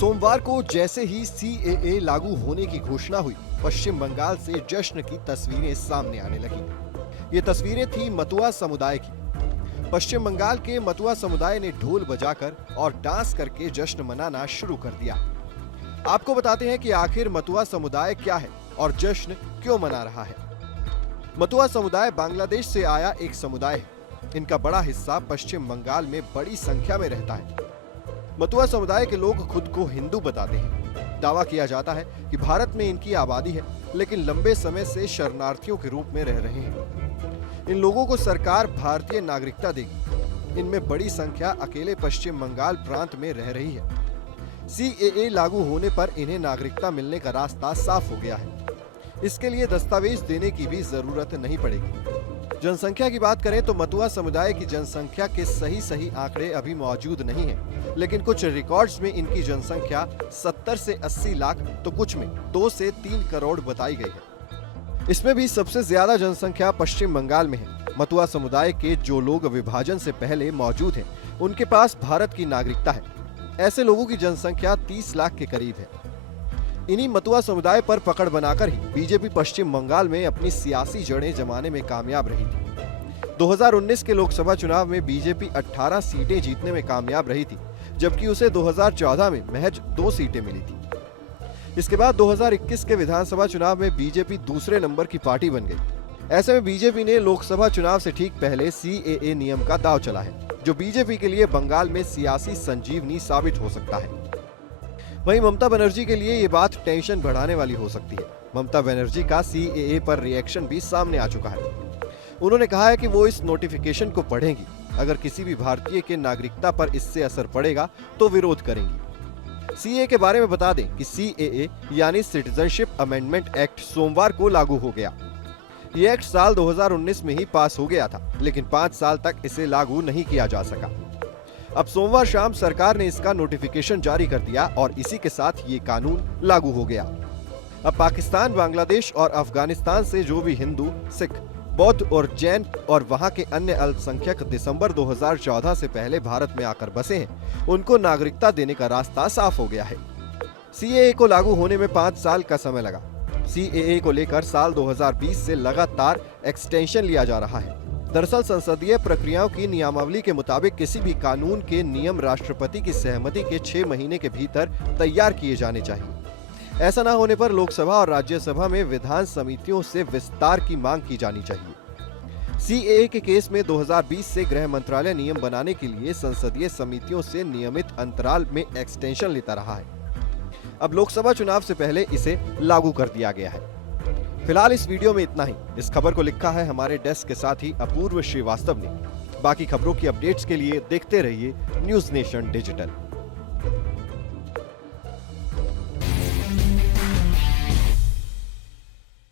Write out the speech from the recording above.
सोमवार को जैसे ही सीएए लागू होने की घोषणा हुई, पश्चिम बंगाल से जश्न की तस्वीरें सामने आने लगी। ये तस्वीरें थी मतुआ समुदाय की। पश्चिम बंगाल के मतुआ समुदाय ने ढोल बजाकर और डांस करके जश्न मनाना शुरू कर दिया। आपको बताते हैं कि आखिर मतुआ समुदाय क्या है और जश्न क्यों मना रहा है। मतुआ समुदाय बांग्लादेश से आया एक समुदाय है। इनका बड़ा हिस्सा पश्चिम बंगाल में बड़ी संख्या में रहता है। मतुआ समुदाय के लोग खुद को हिंदू बताते हैं। दावा किया जाता है कि भारत में इनकी आबादी है, लेकिन लंबे समय से शरणार्थियों के रूप में रह रहे हैं। इन लोगों को सरकार भारतीय नागरिकता देगी। इनमें बड़ी संख्या अकेले पश्चिम बंगाल प्रांत में रह रही है। सीएए लागू होने पर इन्हें नागरिकता मिलने का रास्ता साफ हो गया है। इसके लिए दस्तावेज देने की भी जरूरत नहीं पड़ेगी। जनसंख्या की बात करें तो मतुआ समुदाय की जनसंख्या के सही आंकड़े अभी मौजूद नहीं हैं, लेकिन कुछ रिकॉर्ड्स में इनकी जनसंख्या 70 से 80 लाख तो कुछ में 2 से 3 करोड़ बताई गई है। इसमें भी सबसे ज्यादा जनसंख्या पश्चिम बंगाल में है। मतुआ समुदाय के जो लोग विभाजन से पहले मौजूद हैं, उनके पास भारत की नागरिकता है। ऐसे लोगों की जनसंख्या 30 लाख के करीब है। इन्हीं मतुआ समुदाय पर पकड़ बनाकर ही बीजेपी पश्चिम बंगाल में अपनी सियासी जड़ें जमाने में कामयाब रही थी। 2019 के लोकसभा चुनाव में बीजेपी 18 सीटें जीतने में कामयाब रही थी, जबकि उसे 2014 में महज 2 सीटें मिली थी। इसके बाद 2021 के विधानसभा चुनाव में बीजेपी दूसरे नंबर की पार्टी बन गई। ऐसे में बीजेपी ने लोकसभा चुनाव से ठीक पहले सीएए नियम का दांव चला है, जो बीजेपी के लिए बंगाल में सियासी संजीवनी साबित हो सकता है। वहीं ममता बनर्जी के लिए ये बात टेंशन बढ़ाने वाली हो सकती है। ममता बनर्जी का सीएए पर रिएक्शन भी सामने आ चुका है। उन्होंने कहा है कि वो इस नोटिफिकेशन को पढ़ेंगी। अगर किसी भी भारतीय के नागरिकता पर इससे असर पड़ेगा तो विरोध करेंगी। सीएए के बारे में बता दें कि सीएए यानी सिटीजनशिप अमेंडमेंट एक्ट सोमवार को लागू हो गया। ये एक्ट साल 2019 में ही पास हो गया था, लेकिन 5 साल तक इसे लागू नहीं किया जा सका। अब सोमवार शाम सरकार ने इसका नोटिफिकेशन जारी कर दिया और इसी के साथ ये कानून लागू हो गया। अब पाकिस्तान, बांग्लादेश और अफगानिस्तान से जो भी हिंदू, सिख, बौद्ध और जैन और वहां के अन्य अल्पसंख्यक दिसंबर 2014 से पहले भारत में आकर बसे हैं, उनको नागरिकता देने का रास्ता साफ हो गया है। सीएए को लागू होने में 5 साल का समय लगा। सीएए को लेकर साल 2020 से लगातार एक्सटेंशन लिया जा रहा है। दरअसल संसदीय प्रक्रियाओं की नियमावली के मुताबिक किसी भी कानून के नियम राष्ट्रपति की सहमति के 6 महीने के भीतर तैयार किए जाने चाहिए। ऐसा न होने पर लोकसभा और राज्यसभा में विधान समितियों से विस्तार की मांग की जानी चाहिए। सीएए के केस में 2020 से गृह मंत्रालय नियम बनाने के लिए संसदीय समितियों से नियमित अंतराल में एक्सटेंशन लेता रहा है। अब लोकसभा चुनाव से पहले इसे लागू कर दिया गया है। फिलहाल इस वीडियो में इतना ही। इस खबर को लिखा है हमारे डेस्क के साथी अपूर्व श्रीवास्तव ने। बाकी खबरों की अपडेट्स के लिए देखते रहिए न्यूज़ नेशन डिजिटल।